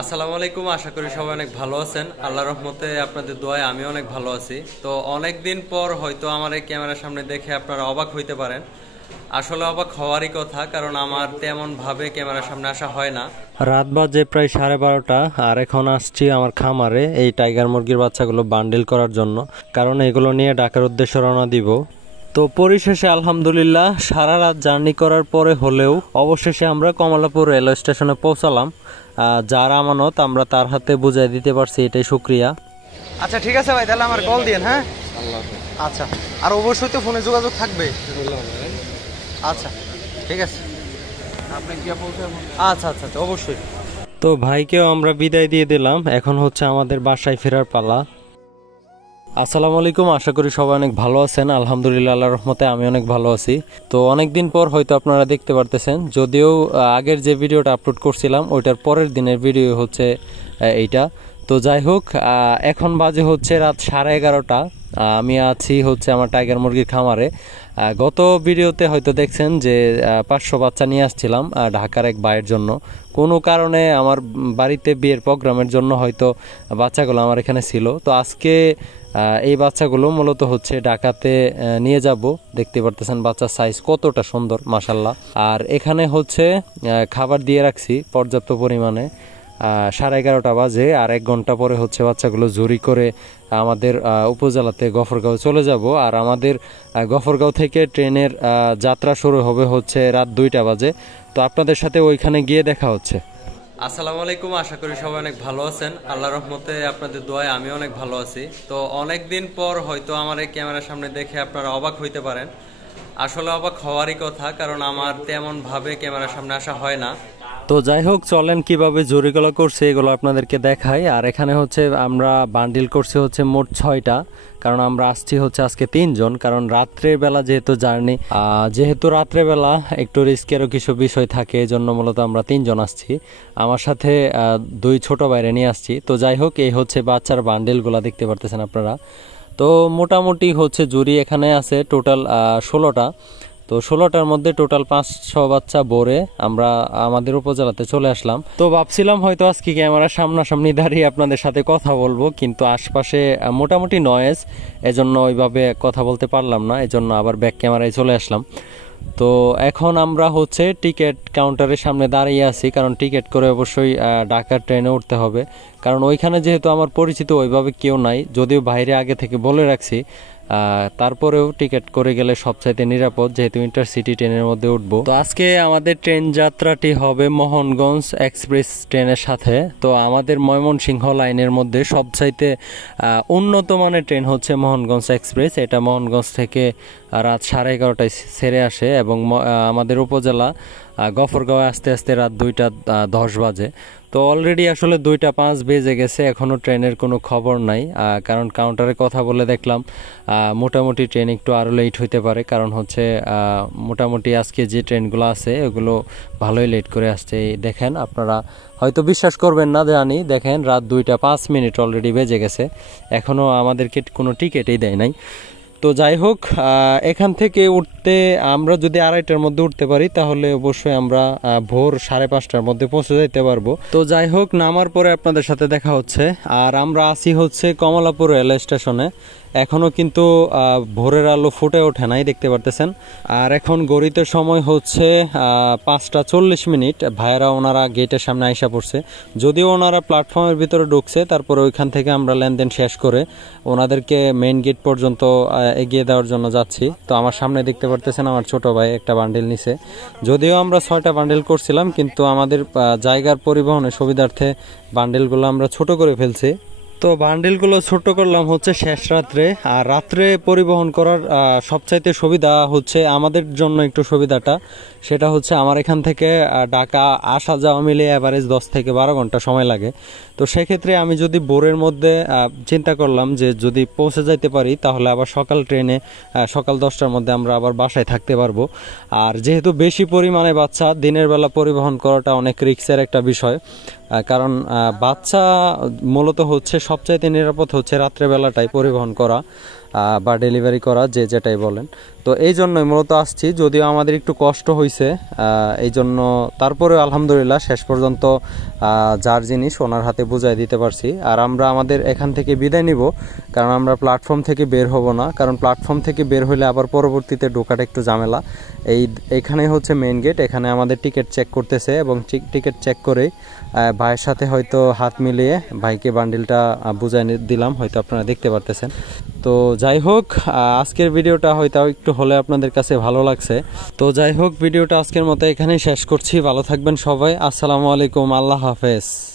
আসসালামু আলাইকুম। আশা করি সবাই অনেক ভালো আছেন। আল্লাহর রহমতে আপনাদের দোয়ায় আমি অনেক ভালো আছি। তো অনেক দিন পর হয়তো আমার এই ক্যামেরার সামনে দেখে আপনারা অবাক হইতে পারেন। আসলে অবাক হওয়ারই কথা, কারণ আমার তেমন ভাবে ক্যামেরার সামনে আসা হয় না। রাত বাজে প্রায় 12:30, আর এখন আসছি আমার খামারে এই টাইগার মুরগির বাচ্চাগুলো বান্ডিল করার জন্য, কারণ এগুলো নিয়ে ঢাকার উদ্দেশ্যে রওনা দিব। তো পরিশেষে আলহামদুলিল্লাহ সারা রাত জার্নি করার পরে হলেও অবশেষে আমরা কমলাপুর রেলওয়ে স্টেশনে পৌঁছালাম। যার আমানত আমরা তার হাতে বুঝাই দিতে পারছি, এটাই শুক্রিয়া। আচ্ছা ঠিক আছে ভাই, তাহলে আমার কল দিন। হ্যাঁ আচ্ছা, আর অবশ্যই তো ফোনে যোগাযোগ থাকবে। আচ্ছা ঠিক আছে, আপনি গিয়ে পৌঁছাবেন। আচ্ছা আচ্ছা আচ্ছা, অবশ্যই। তো ভাইকেও আমরা বিদায় দিয়ে দিলাম, এখন হচ্ছে আমাদের বাসায় ফেরার পালা। আসসালামু আলাইকুম। আশা করি সবাই অনেক ভালো আছেন। আলহামদুলিল্লাহ আল্লাহর রহমতে আমি অনেক ভালো আছি। তো অনেকদিন পর হয়তো আপনারা দেখতে পারতেছেন, যদিও আগের যে ভিডিওটা আপলোড করছিলাম ওইটার পরের দিনের ভিডিও হচ্ছে এইটা। তো যাই হোক, এখন বাজে হচ্ছে রাত 11:30। আমি আছি হচ্ছে আমার টাইগার মুরগির খামারে। গত ভিডিওতে হয়তো দেখছেন যে 500 বাচ্চা নিয়ে আসছিলাম ঢাকার এক ভাইয়ের জন্য। কোনো কারণে আমার বাড়িতে বিয়ের প্রোগ্রামের জন্য হয়তো বাচ্চাগুলো আমার এখানে ছিল। তো আজকে এই বাচ্চাগুলো মূলত হচ্ছে ঢাকাতে নিয়ে যাব। দেখতে পারতেছেন বাচ্চার সাইজ কতটা সুন্দর, মাশাল্লাহ। আর এখানে হচ্ছে খাবার দিয়ে রাখছি পর্যাপ্ত পরিমাণে। 11:30 বাজে, আর 1 ঘন্টা পরে হচ্ছে বাচ্চাগুলো জুরি করে আমাদের উপজেলাতে গফরগাঁও চলে যাব। আর আমাদের গফরগাঁও থেকে ট্রেনের যাত্রা শুরু হবে হচ্ছে রাত 2টা বাজে। তো আপনাদের সাথে ওইখানে গিয়ে দেখা হচ্ছে। আসসালামু আলাইকুম। আশা করি সবাই অনেক ভালো আছেন। আল্লাহর রহমতে আপনাদের দোয়ায় আমি অনেক ভালো আছি। তো অনেক দিন পর হয়তো আমার এই ক্যামেরার সামনে দেখে আপনারা অবাক হইতে পারেন। আসলে অবাক হওয়ারই কথা, কারণ আমার তেমন ভাবে ক্যামেরার সামনে আসা হয় না। তো যাই হোক, চলেন কিভাবে জরিগুলো করছে এগুলো আপনাদেরকে দেখাই। আর এখানে হচ্ছে আমরা বান্ডিল করছি হচ্ছে মোট 6টা, কারণ আমরা আসছি হচ্ছে আজকে 3 জন। কারণ রাত্রের বেলা যেহেতু রাত্রের বেলা একটু রিস্কেরও কিছু বিষয় থাকে, এই জন্য মূলত আমরা 3 জন আসছি। আমার সাথে 2 ছোট বাইরে নিয়ে আসছি। তো যাই হোক, এই হচ্ছে বাচ্চার বান্ডিলগুলো দেখতে পারতেছেন আপনারা। তো মোটামুটি হচ্ছে জুরি এখানে আছে টোটাল 16টা। তো 16টার মধ্যে টোটাল 500 বাচ্চা ভরে আমরা আমাদের উপজেলাতে চলে আসলাম। তো ভাবছিলাম হয়তো আজকে ক্যামেরার সামনাসামনি দাঁড়িয়ে আপনাদের সাথে কথা বলবো, কিন্তু আশপাশে মোটামুটি নয়েজ, এজন্য ওইভাবে কথা বলতে পারলাম না, এজন্য আবার ব্যাক ক্যামেরায় চলে আসলাম। তো এখন আমরা হচ্ছে টিকিট কাউন্টারের সামনে দাঁড়িয়ে আছি, কারণ টিকিট করে অবশ্যই ঢাকার ট্রেনে উঠতে হবে। কারণ ওইখানে যেহেতু আমার পরিচিত ওইভাবে কেউ নাই, যদিও বাইরে আগে থেকে বলে রাখছি, তারপরেও টিকিট করে গেলে সবচাইতে নিরাপদ, যেহেতু ইন্টারসিটি ট্রেনের মধ্যে উঠবো। তো আজকে আমাদের ট্রেন যাত্রাটি হবে মোহনগঞ্জ এক্সপ্রেস ট্রেনের সাথে। তো আমাদের ময়মনসিংহ লাইনের মধ্যে সবচাইতে উন্নত মানের ট্রেন হচ্ছে মোহনগঞ্জ এক্সপ্রেস। এটা মোহনগঞ্জ থেকে রাত 11:30টায় ছেড়ে আসে এবং আমাদের উপজেলা গফরগাঁওয়ে আস্তে আস্তে রাত 2টা 10 বাজে। তো অলরেডি আসলে 2টা 5 বেজে গেছে, এখনও ট্রেনের কোনো খবর নাই। কারণ কাউন্টারে কথা বলে দেখলাম মোটামুটি ট্রেন একটু আরও লেট হইতে পারে, কারণ হচ্ছে মোটামুটি আজকে যে ট্রেনগুলো আছে ওগুলো ভালোই লেট করে আসছে। দেখেন, আপনারা হয়তো বিশ্বাস করবেন না জানি, দেখেন রাত 2টা 5 অলরেডি বেজে গেছে, এখনও আমাদেরকে কোনো টিকিটই দেয় নাই। তো যাই হোক, এখান থেকে উঠতে আমরা যদি 2:30টার মধ্যে উঠতে পারি তাহলে অবশ্যই আমরা ভোর 5:30টার মধ্যে পৌঁছে যেতে পারবো। তো যাই হোক, নামার পরে আপনাদের সাথে দেখা হচ্ছে। আর আমরা আসি হচ্ছে কমলাপুর রেলওয়ে স্টেশনে। এখনও কিন্তু ভোরের আলো ফুটে ওঠে নাই, দেখতে পারতেছেন। আর এখন গড়িতে সময় হচ্ছে 5টা 40। ভাইয়েরা ওনারা গেটের সামনে আইসা পড়ছে, যদিও ওনারা প্ল্যাটফর্মের ভিতরে ঢুকছে, তারপরে ওইখান থেকে আমরা লেনদেন শেষ করে ওনাদেরকে মেইন গেট পর্যন্ত এগিয়ে দেওয়ার জন্য যাচ্ছি। তো আমার সামনে দেখতে পারতেছেন আমার ছোট ভাই একটা বান্ডিল নিছে। যদিও আমরা 6টা বান্ডিল করছিলাম, কিন্তু আমাদের জায়গার পরিবহনের সুবিধার্থে বান্ডিলগুলো আমরা ছোট করে ফেলছি। তো বান্ডিলগুলো ছোট করলাম হচ্ছে শেষ রাত্রে। আর রাত্রে পরিবহন করার সবচাইতে সুবিধা হচ্ছে আমাদের জন্য, একটু সুবিধাটা সেটা হচ্ছে আমার এখান থেকে ঢাকা আসা যাওয়া মিলে অ্যাভারেজ 10 থেকে 12 ঘন্টা সময় লাগে। তো সেক্ষেত্রে আমি যদি ভোরের মধ্যে চিন্তা করলাম যে যদি পৌঁছে যাইতে পারি তাহলে আবার সকাল ট্রেনে সকাল 10টার মধ্যে আমরা আবার বাসায় থাকতে পারবো। আর যেহেতু বেশি পরিমাণে বাচ্চা, দিনের বেলা পরিবহন করাটা অনেক রিস্কের একটা বিষয়, কারণ বাচ্চা মূলত হচ্ছে সবচাইতে নিরাপদ হচ্ছে রাত্রেবেলাটাই পরিবহন করা। বা ডেলিভারি করা, যে যেটাই বলেন। তো এই জন্যই মূলত আসছি, যদিও আমাদের একটু কষ্ট হয়েছে, এই জন্য তারপরেও আলহামদুলিল্লাহ শেষ পর্যন্ত যার জিনিস ওনার হাতে বুঝাই দিতে পারছি। আর আমরা আমাদের এখান থেকে বিদায় নিব, কারণ আমরা প্ল্যাটফর্ম থেকে বের হব না, কারণ প্ল্যাটফর্ম থেকে বের হলে আবার পরবর্তীতে ঢোকাটা একটু ঝামেলা। এইখানেই হচ্ছে মেইন গেট, এখানে আমাদের টিকিট চেক করতেছে এবং টিকিট চেক করেই ভাইয়ের সাথে হয়তো হাত মিলিয়ে ভাইকে বান্ডিলটা বুঝাই দিলাম, হয়তো আপনারা দেখতে পারতেছেন। তো যাই হোক, আজকের ভিডিওটা হয়তো একটু হলে আপনাদের কাছে ভালো লাগছে। তো যাই হোক, ভিডিওটা আজকের মতো এখানেই শেষ করছি। ভালো থাকবেন সবাই, আসসালামু আলাইকুম, আল্লাহ হাফেজ।